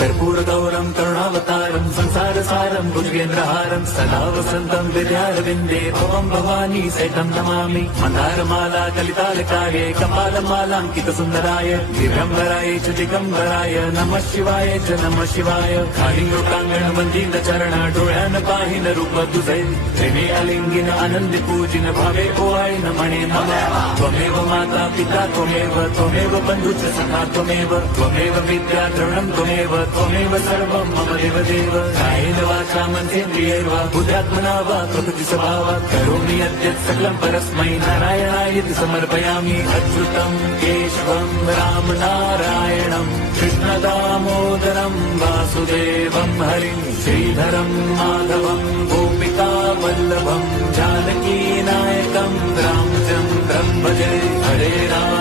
कर्पूरगौरं करुणावतारं संसारसारं भुजगेन्द्रहारं सदा वसन्तं विद्यारविन्दे भवं भवानी सहितं नमामि। मन्दारमाला कलितालकाये कपालमालाङ्कितसुन्दराय दिगम्बराय च दिगम्बराय नमः शिवाय च नमः शिवाय। कालिङ्गोकाङ्गण वन्दित चरण डोळ्यान पाहिन रूप तुझे प्रेमे अलिंगिन आनंद पूजिन भावे ओवाळी नमणे नमः। त्वमेव माता पिता त्वमेव बन्धुश्च सखा त्वमेव विद्या द्रविणं त्वमेव सर्वं मम देवदेव। कायेन वाचा मनसेन्द्रियैर्वा बुद्ध्यात्मना वा प्रकृतिस्वभावात् करोमि यद्यत् सकलं परस्मै नारायणायेति समर्पयामि। अच्युतं केशवं रामनारायणं कृष्णदामोदरं वासुदेवं हरिं श्रीधरं माधवं गोपिकावल्लभं जानकीनायकं रामचन्द्रं भजे। हरे राम